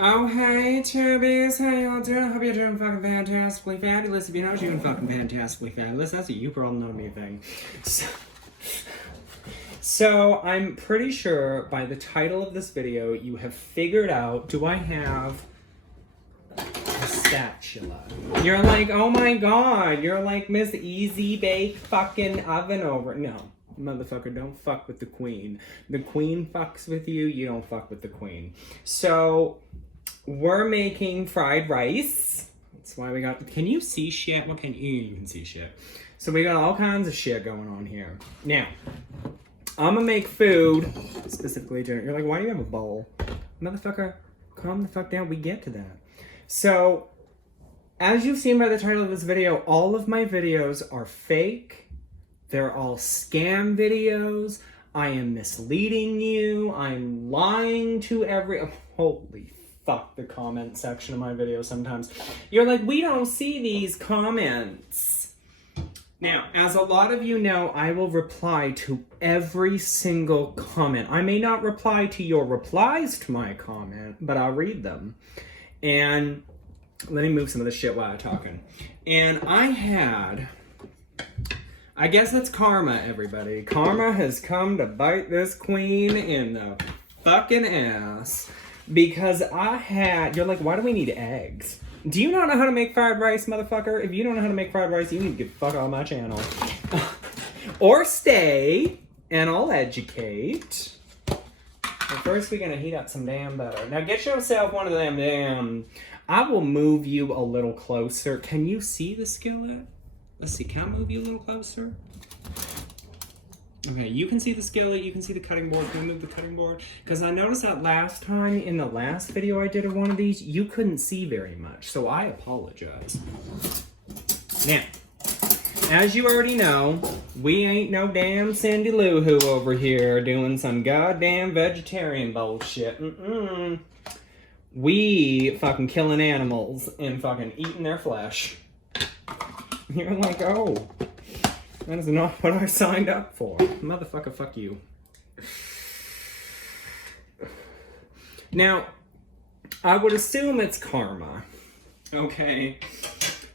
Oh, hey, Tubies. How y'all doing? Hope you're doing fucking fantastically fabulous. If you're not doing fucking fantastically fabulous, that's a you problem, not a me thing. So, I'm pretty sure by the title of this video, you have figured out, do I have a spatula? You're like, oh my god, you're like Miss Easy Bake fucking oven over. No. Motherfucker, don't fuck with the queen. The queen fucks with you, you don't fuck with the queen. So, we're making fried rice. That's why we got, can you see shit? What can you can see shit. So we got all kinds of shit going on here. Now, I'm gonna make food, specifically dinner. You're like, why do you have a bowl? Motherfucker, calm the fuck down, we get to that. So, as you've seen by the title of this video, all of my videos are fake. They're all scam videos. I am misleading you. I'm lying to holy fuck, the comment section of my video sometimes. You're like, we don't see these comments. Now, as a lot of you know, I will reply to every single comment. I may not reply to your replies to my comment, but I'll read them. And let me move some of this shit while I'm talking. And I guess it's karma, everybody. Karma has come to bite this queen in the fucking ass. Because you're like, why do we need eggs? Do you not know how to make fried rice, motherfucker? If you don't know how to make fried rice, you need to get the fuck out of my channel. Or stay, and I'll educate. But first, we're gonna heat up some damn butter. Now, get yourself one of them damn... I will move you a little closer. Can you see the skillet? Let's see, can I move you a little closer? Okay, you can see the skillet, you can see the cutting board. Can we move the cutting board? Because I noticed that last time, in the last video I did of one of these, you couldn't see very much, so I apologize. Now, as you already know, we ain't no damn Cindy Lou Who over here doing some goddamn vegetarian bullshit. We fucking killing animals and fucking eating their flesh. You're like, oh, that is not what I signed up for. Motherfucker, fuck you. Now, I would assume it's karma, okay?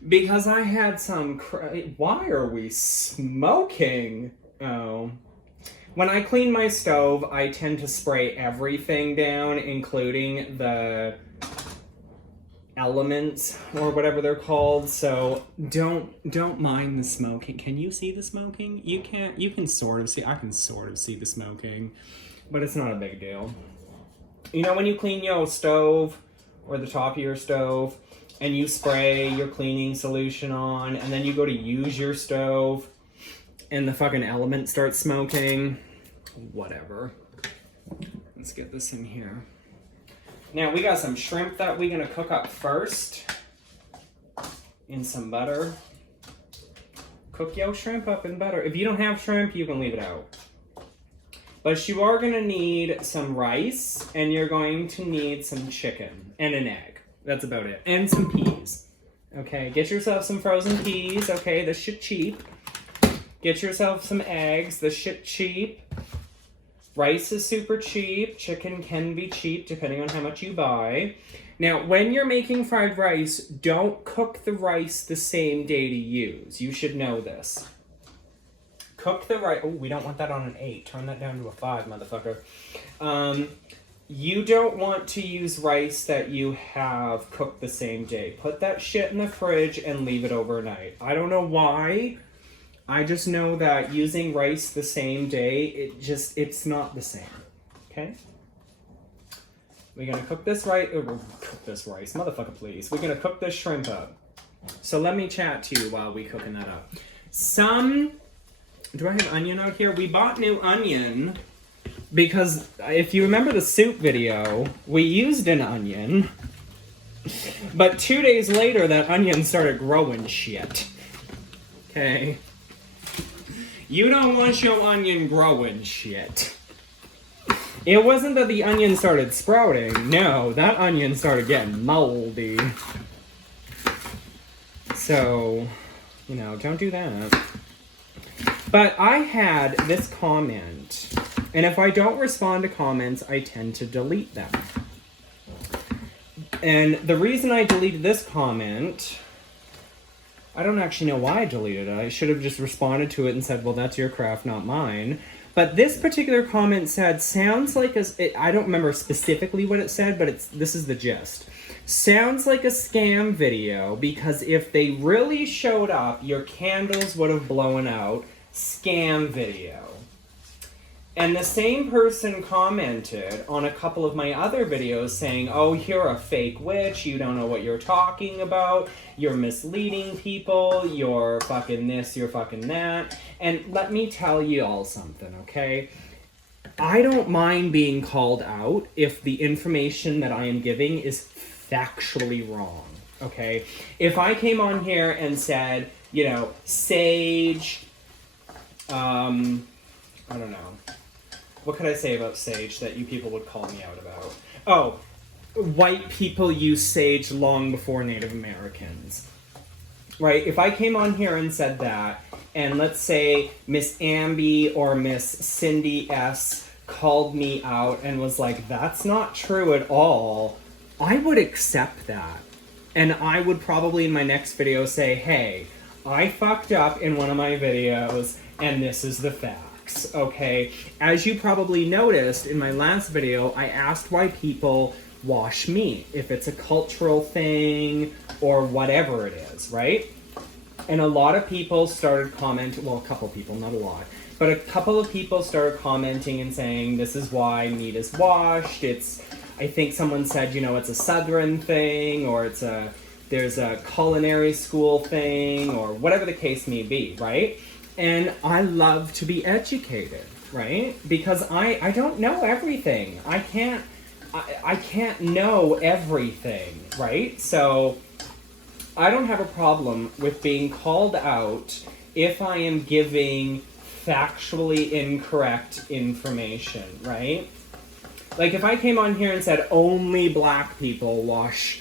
Because I had some why are we smoking? Oh. When I clean my stove, I tend to spray everything down, including the elements or whatever they're called, so don't mind the smoking. Can you see the smoking? You can sort of see. I can sort of see the smoking, but it's not a big deal. You know when you clean your stove or the top of your stove and you spray your cleaning solution on and then you go to use your stove and the fucking element starts smoking? Whatever. Let's get this in here. Now, we got some shrimp that we're going to cook up first in some butter. Cook your shrimp up in butter. If you don't have shrimp, you can leave it out. But you are going to need some rice, and you're going to need some chicken and an egg. That's about it. And some peas. Okay, get yourself some frozen peas. Okay, this shit cheap. Get yourself some eggs. This shit cheap. Rice is super cheap. Chicken can be cheap depending on how much you buy. Now, when you're making fried rice, don't cook the rice the same day to use. You should know this. Cook the rice... Oh, we don't want that on an 8. Turn that down to a 5, motherfucker. You don't want to use rice that you have cooked the same day. Put that shit in the fridge and leave it overnight. I don't know why... I just know that using rice the same day, it's not the same, okay? We're gonna cook this rice, motherfucker please. We're gonna cook this shrimp up. So let me chat to you while we cooking that up. Do I have onion out here? We bought new onion because if you remember the soup video, we used an onion, but 2 days later that onion started growing shit, okay? You don't want your onion growing shit. It wasn't that the onion started sprouting. No, that onion started getting moldy. So, you know, don't do that. But I had this comment, and if I don't respond to comments, I tend to delete them. And the reason I deleted this comment, I don't actually know why I deleted it. I should have just responded to it and said, well, that's your craft, not mine. But this particular comment said, sounds like I don't remember specifically what it said, but this is the gist. Sounds like a scam video, because if they really showed up, your candles would have blown out. Scam video. And the same person commented on a couple of my other videos saying, oh, you're a fake witch, you don't know what you're talking about, you're misleading people, you're fucking this, you're fucking that. And let me tell you all something, okay? I don't mind being called out if the information that I am giving is factually wrong, okay? If I came on here and said, you know, sage, I don't know. What could I say about sage that you people would call me out about? Oh, white people use sage long before Native Americans. Right? If I came on here and said that, and let's say Miss Amby or Miss Cindy S called me out and was like, that's not true at all, I would accept that. And I would probably in my next video say, hey, I fucked up in one of my videos, and this is the fact. Okay, as you probably noticed in my last video, I asked why people wash meat, if it's a cultural thing or whatever it is, right? And a lot of people started commenting, well, a couple people, not a lot, but a couple of people started commenting and saying, this is why meat is washed. I think someone said, you know, it's a Southern thing, or there's a culinary school thing, or whatever the case may be, right? And I love to be educated, right? Because I don't know everything. I can't know everything, right? So I don't have a problem with being called out if I am giving factually incorrect information, right? Like if I came on here and said only black people wash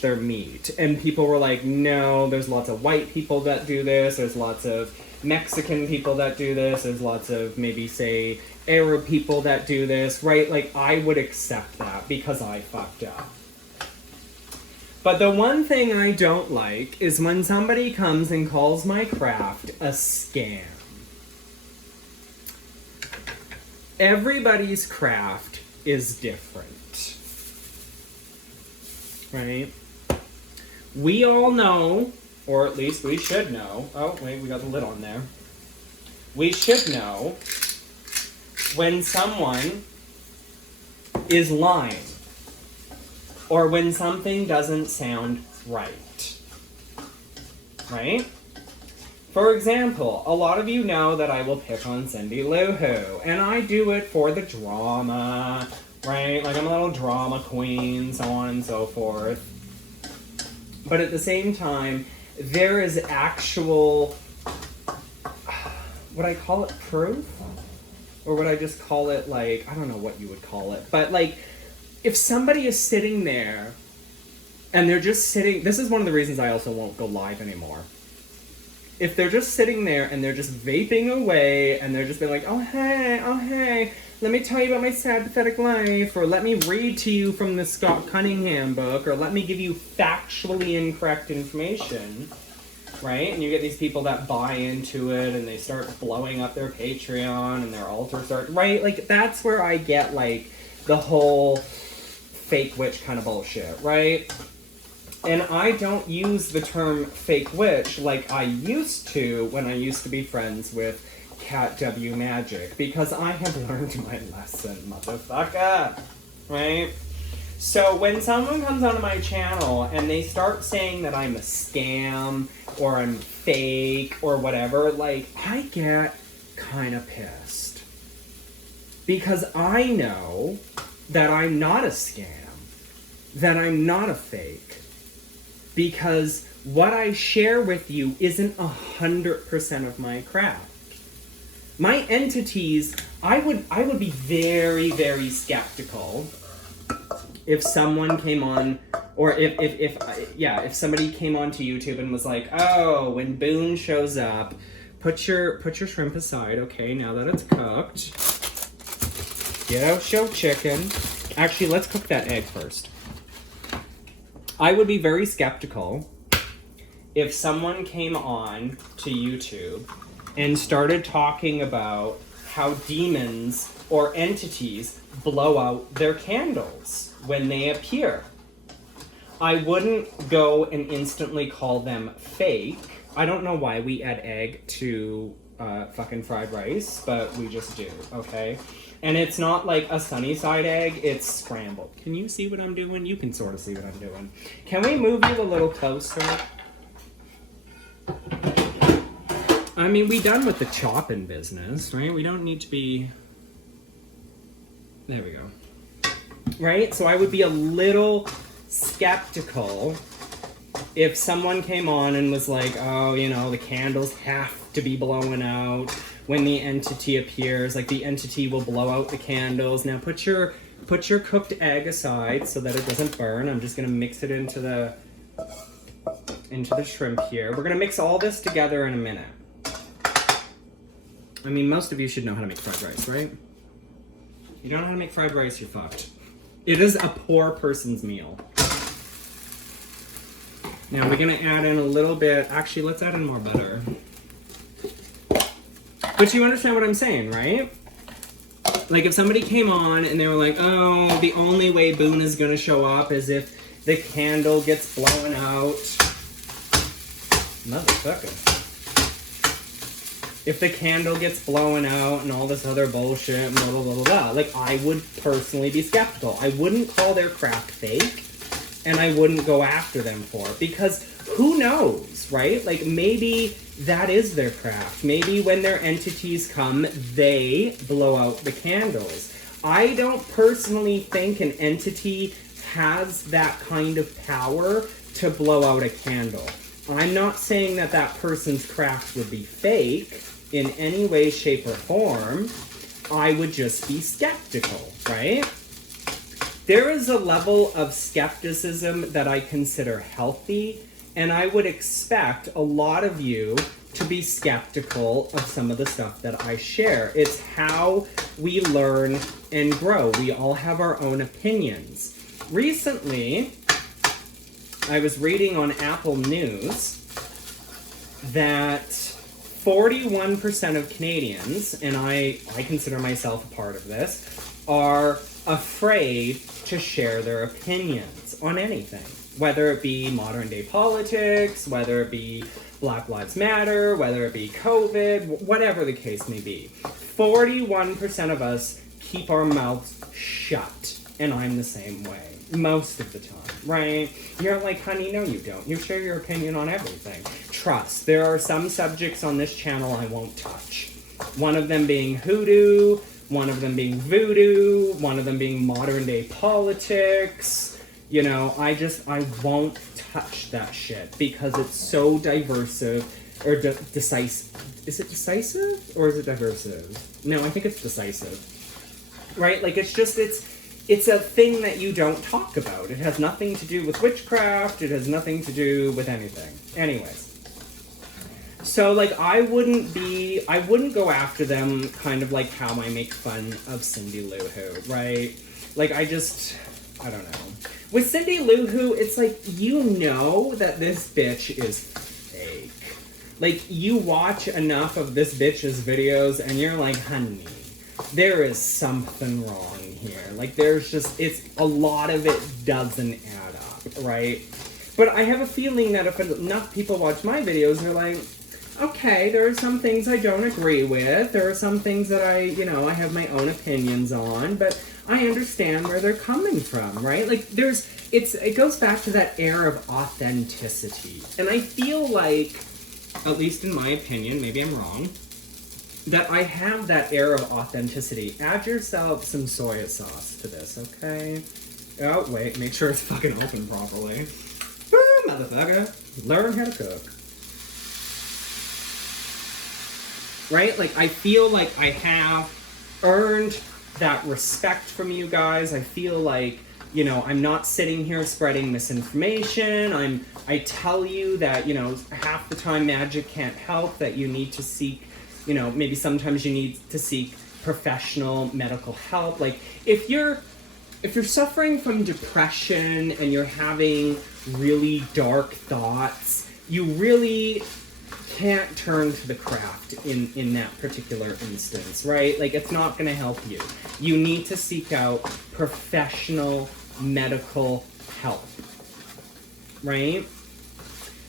their meat, and people were like, no, there's lots of white people that do this, there's lots of Mexican people that do this, there's lots of maybe say Arab people that do this, right? Like I would accept that because I fucked up. But the one thing I don't like is when somebody comes and calls my craft a scam. Everybody's craft is different. Right? We all know, or at least we should know. Oh, wait, we got the lid on there. We should know when someone is lying, or when something doesn't sound right. Right? For example, a lot of you know that I will pick on Cindy Lou Who, and I do it for the drama. Right? Like I'm a little drama queen, so on and so forth. But at the same time, there is actual, would I call it proof? Or would I just call it like, I don't know what you would call it. But like, if somebody is sitting there and they're just sitting, this is one of the reasons I also won't go live anymore. If they're just sitting there and they're just vaping away and they're just being like, oh hey, let me tell you about my sad, pathetic life, or let me read to you from the Scott Cunningham book, or let me give you factually incorrect information, right? And you get these people that buy into it, and they start blowing up their Patreon, and their altar start, right? Like, that's where I get, like, the whole fake witch kind of bullshit, right? And I don't use the term fake witch like I used to when I used to be friends with Cat W Magic, because I have learned my lesson, motherfucker, right? So when someone comes onto my channel and they start saying that I'm a scam or I'm fake or whatever, like, I get kind of pissed. Because I know that I'm not a scam, that I'm not a fake, because what I share with you isn't 100% of my craft. My entities, I would be very, very skeptical if someone came on, or if somebody came onto YouTube and was like, oh, when Boone shows up, put your shrimp aside, okay, now that it's cooked. Get out show chicken. Actually, let's cook that egg first. I would be very skeptical if someone came on to YouTube and started talking about how demons or entities blow out their candles when they appear. I wouldn't go and instantly call them fake. I don't know why we add egg to fucking fried rice, but we just do, okay? And it's not like a sunny side egg, it's scrambled. Can you see what I'm doing? You can sort of see what I'm doing. Can we move you a little closer? I mean, we done with the chopping business, right? We don't need to be... There we go. Right? So I would be a little skeptical if someone came on and was like, oh, you know, the candles have to be blowing out when the entity appears. Like, the entity will blow out the candles. Now, put your cooked egg aside so that it doesn't burn. I'm just going to mix it into the shrimp here. We're going to mix all this together in a minute. I mean, most of you should know how to make fried rice, right? You don't know how to make fried rice, you're fucked. It is a poor person's meal. Now we're gonna add in a little bit, actually let's add in more butter. But you understand what I'm saying, right? Like if somebody came on and they were like, oh, the only way Boone is gonna show up is if the candle gets blown out. Motherfucker. If the candle gets blown out and all this other bullshit, blah, blah, blah, blah, blah. Like, I would personally be skeptical. I wouldn't call their craft fake, and I wouldn't go after them for it, because who knows, right? Like, maybe that is their craft. Maybe when their entities come, they blow out the candles. I don't personally think an entity has that kind of power to blow out a candle. I'm not saying that that person's craft would be fake in any way, shape, or form. I would just be skeptical, right? There is a level of skepticism that I consider healthy, and I would expect a lot of you to be skeptical of some of the stuff that I share. It's how we learn and grow. We all have our own opinions. Recently, I was reading on Apple News that 41% of Canadians, and I consider myself a part of this, are afraid to share their opinions on anything. Whether it be modern day politics, whether it be Black Lives Matter, whether it be COVID, whatever the case may be. 41% of us keep our mouths shut, and I'm the same way. Most of the time, right? You're like, honey, no you don't. You share your opinion on everything. Trust, there are some subjects on this channel I won't touch. One of them being hoodoo, one of them being voodoo, one of them being modern day politics. You know, I won't touch that shit because it's so diversive, or decisive. Is it decisive or is it diversive? No, I think it's decisive. Right? Like, it's a thing that you don't talk about. It has nothing to do with witchcraft. It has nothing to do with anything. Anyways. So, like, I wouldn't go after them kind of like how I make fun of Cindy Lou Who, right? Like, I don't know. With Cindy Lou Who, it's like, you know that this bitch is fake. Like, you watch enough of this bitch's videos and you're like, honey, there is something wrong here. Like, a lot of it doesn't add up, right? But I have a feeling that if enough people watch my videos, they're like, okay, there are some things I don't agree with. There are some things that I have my own opinions on, but I understand where they're coming from, right? Like, it goes back to that air of authenticity. And I feel like, at least in my opinion, maybe I'm wrong, that I have that air of authenticity. Add yourself some soy sauce to this, okay? Oh, wait, make sure it's fucking open properly. Woo, motherfucker. Learn how to cook. Right? Like, I feel like I have earned that respect from you guys. I feel like, I'm not sitting here spreading misinformation. I tell you that, half the time magic can't help, that you need to seek, maybe sometimes you need to seek professional medical help. Like, if you're if you're suffering from depression and you're having really dark thoughts, you really can't turn to the craft in that particular instance, right? Like, it's not going to help you. You need to seek out professional medical help, right?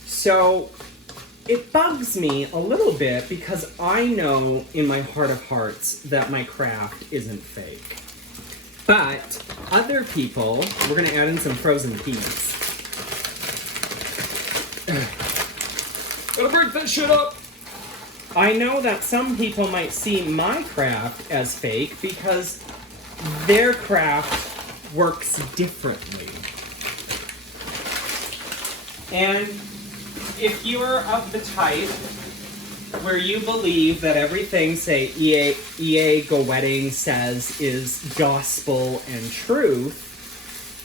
So it bugs me a little bit because I know in my heart of hearts that my craft isn't fake. But other people, we're going to add in some frozen peas. Gotta break that shit up! I know that some people might see my craft as fake because their craft works differently. And if you're of the type where you believe that everything, say, E.A. Goetting says is gospel and truth,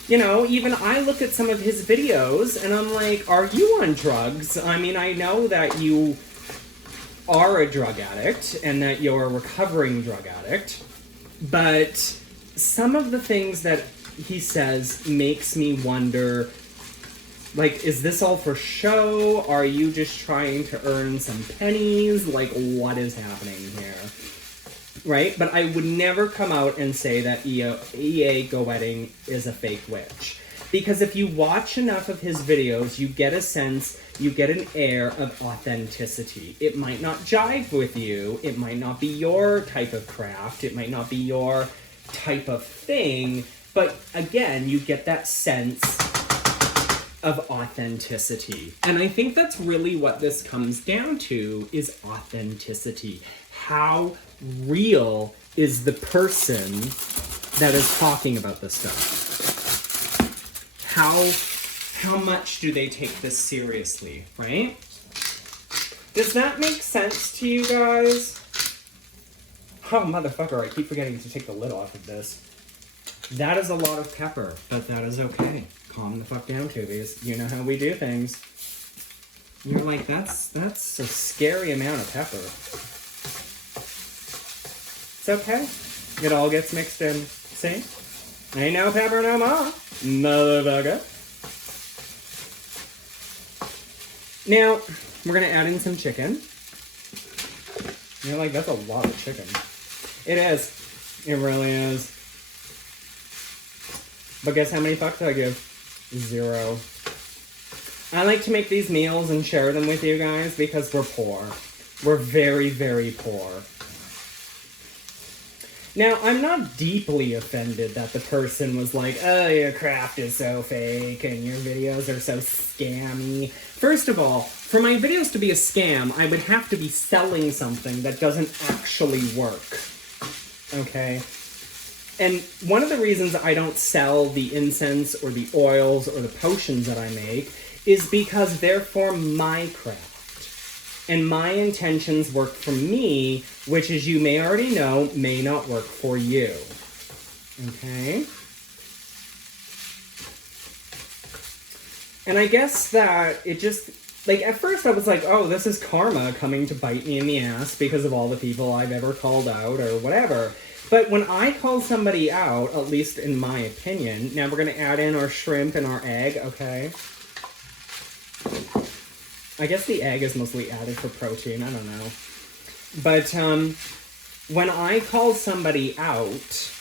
you know, even I look at some of his videos and I'm like, are you on drugs? I mean, I know that you are a drug addict and that you're a recovering drug addict, but some of the things that he says makes me wonder, like, is this all for show? Are you just trying to earn some pennies? Like, what is happening here? Right? But I would never come out and say that E.A. Goetting is a fake witch. Because if you watch enough of his videos, you get a sense, you get an air of authenticity. It might not jive with you. It might not be your type of craft. It might not be your type of thing. But again, you get that sense of authenticity. And I think that's really what this comes down to, is authenticity. How real is the person that is talking about this stuff? How much do they take this seriously, right? Does that make sense to you guys? Oh, motherfucker, I keep forgetting to take the lid off of this. That is a lot of pepper, but that is okay. Calm the fuck down, Tubies. You know how we do things. You're like, that's a scary amount of pepper. It's okay. It all gets mixed in. See? Ain't no pepper no more. Motherfucker. Now, we're going to add in some chicken. You're like, that's a lot of chicken. It is. It really is. But guess how many fucks I give? 0. I like to make these meals and share them with you guys because we're poor. We're very, very poor. Now, I'm not deeply offended that the person was like, oh, your craft is so fake and your videos are so scammy. First of all, for my videos to be a scam, I would have to be selling something that doesn't actually work. Okay? And one of the reasons I don't sell the incense or the oils or the potions that I make is because they're for my craft. And my intentions work for me, which, as you may already know, may not work for you. Okay? And I guess that it just, like, at first I was like, oh, this is karma coming to bite me in the ass because of all the people I've ever called out or whatever. But when I call somebody out, at least in my opinion, now we're going to add in our shrimp and our egg, okay? I guess the egg is mostly added for protein, I don't know. But when I call somebody out,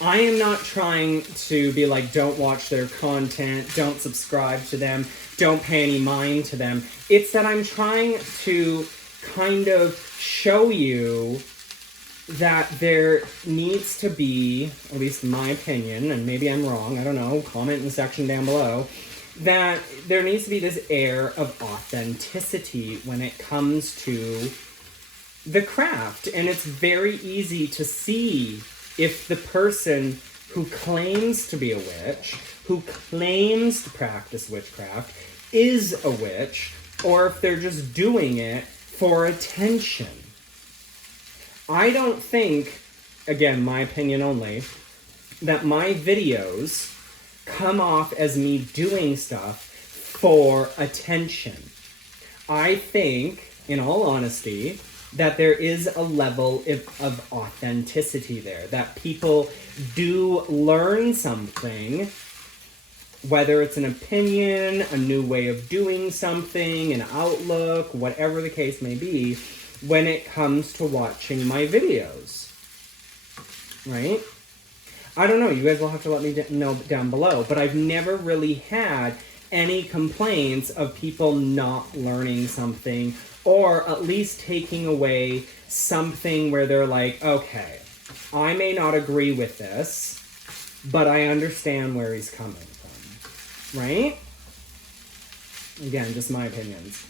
I am not trying to be like, don't watch their content, don't subscribe to them, don't pay any mind to them. It's that I'm trying to kind of show you that there needs to be, at least in my opinion, and maybe I'm wrong, I don't know, comment in the section down below, that there needs to be this air of authenticity when it comes to the craft. And it's very easy to see if the person who claims to be a witch, who claims to practice witchcraft, is a witch, or if they're just doing it for attention. I don't think, again, my opinion only, that my videos come off as me doing stuff for attention. I think, in all honesty, that there is a level of authenticity there, that people do learn something, whether it's an opinion, a new way of doing something, an outlook, whatever the case may be, when it comes to watching my videos, right? I don't know, you guys will have to let me know down below, but I've never really had any complaints of people not learning something, or at least taking away something where they're like, okay, I may not agree with this, but I understand where he's coming from, right? Again, just my opinions.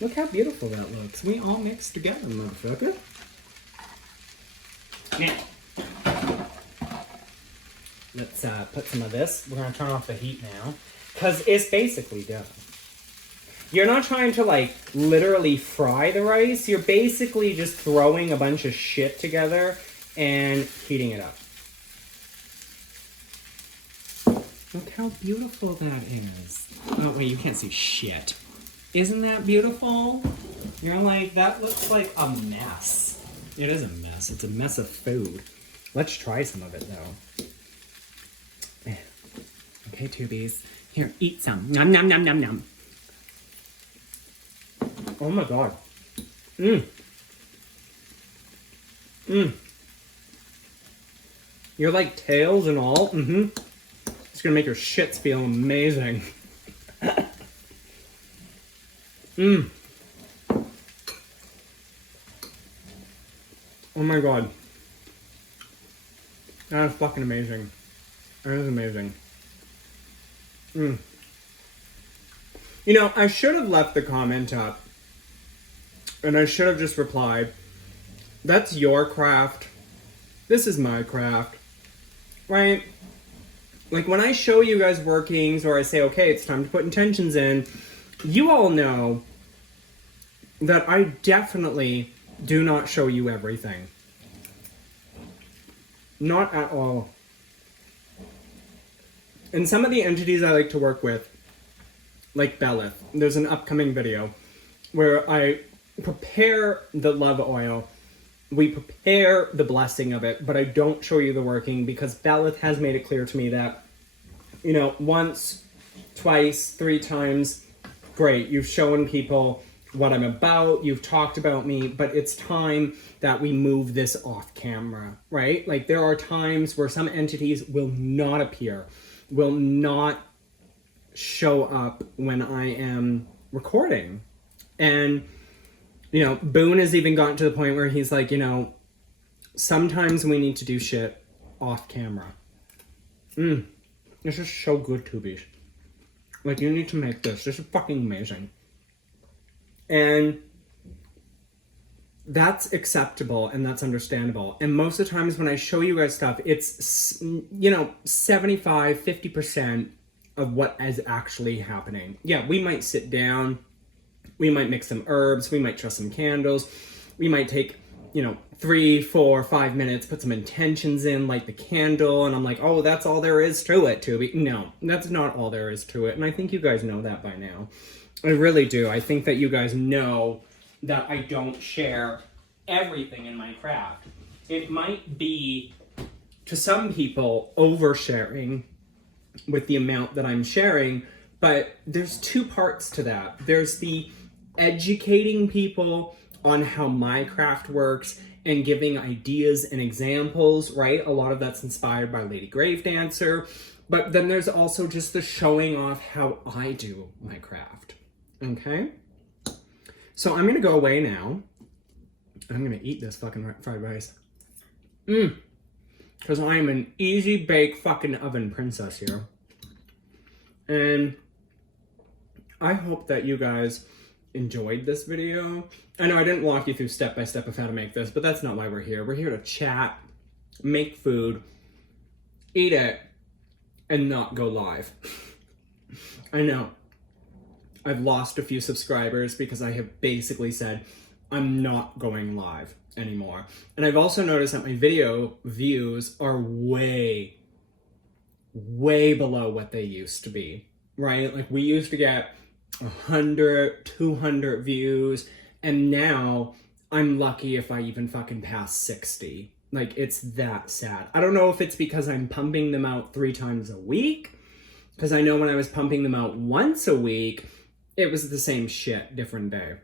Look how beautiful that looks. We all mixed together, motherfucker. Now, let's put some of this. We're gonna turn off the heat now, because it's basically done. You're not trying to, like, literally fry the rice. You're basically just throwing a bunch of shit together and heating it up. Look how beautiful that is. Oh, wait, you can't see shit. Isn't that beautiful? You're like, that looks like a mess. It is a mess. It's a mess of food. Let's try some of it, though. Okay, tubies. Here, eat some. Nom, nom, nom, nom, nom. Oh my god. Mmm. Mmm. You're like tails and all. Mm-hmm. It's gonna make your shits feel amazing. Mmm. Oh my god. That is fucking amazing. That is amazing. Mmm. You know, I should have left the comment up. And I should have just replied, that's your craft. This is my craft. Right? Like, when I show you guys workings, or I say, okay, it's time to put intentions in, you all know that I definitely do not show you everything. Not at all. And some of the entities I like to work with, like Belith, there's an upcoming video where I prepare the love oil. We prepare the blessing of it, but I don't show you the working because Belith has made it clear to me that, you know, once, twice, 3 times, great, you've shown people what I'm about, you've talked about me, but it's time that we move this off camera, right? Like, there are times where some entities will not appear, will not show up when I am recording. And, you know, Boone has even gotten to the point where he's like, you know, sometimes we need to do shit off camera. This is so good, Tubies. Like, you need to make this. This is fucking amazing. And that's acceptable and that's understandable. And most of the times when I show you guys stuff, it's, you know, 75, 50% of what is actually happening. Yeah, we might sit down, we might mix some herbs, we might trust some candles, we might take, you know, 3, 4, 5 minutes, put some intentions in, light the candle, and I'm like, oh, that's all there is to it, Tubi. No, that's not all there is to it, and I think you guys know that by now. I really do. I think that you guys know that I don't share everything in my craft. It might be, to some people, oversharing with the amount that I'm sharing, but there's 2 parts to that. There's the educating people on how my craft works and giving ideas and examples, right? A lot of that's inspired by Lady Gravedancer, but then there's also just the showing off how I do my craft. Okay, so I'm gonna go away now. I'm gonna eat this fucking fried rice. Because I am an easy bake fucking oven princess here. And I hope that you guys enjoyed this video. I know I didn't walk you through step by step of how to make this, but that's not why we're here. We're here to chat, make food, eat it, and not go live. I know. I've lost a few subscribers because I have basically said I'm not going live anymore. And I've also noticed that my video views are way below what they used to be, right? Like, we used to get 100, 200 views, and now I'm lucky if I even fucking pass 60. Like, it's that sad. I don't know if it's because I'm pumping them out 3 times a week. Because I know when I was pumping them out once a week, it was the same shit, different day.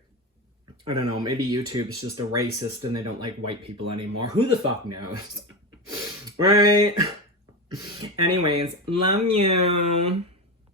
I don't know, maybe YouTube's just a racist and they don't like white people anymore. Who the fuck knows? Right? Anyways, love you.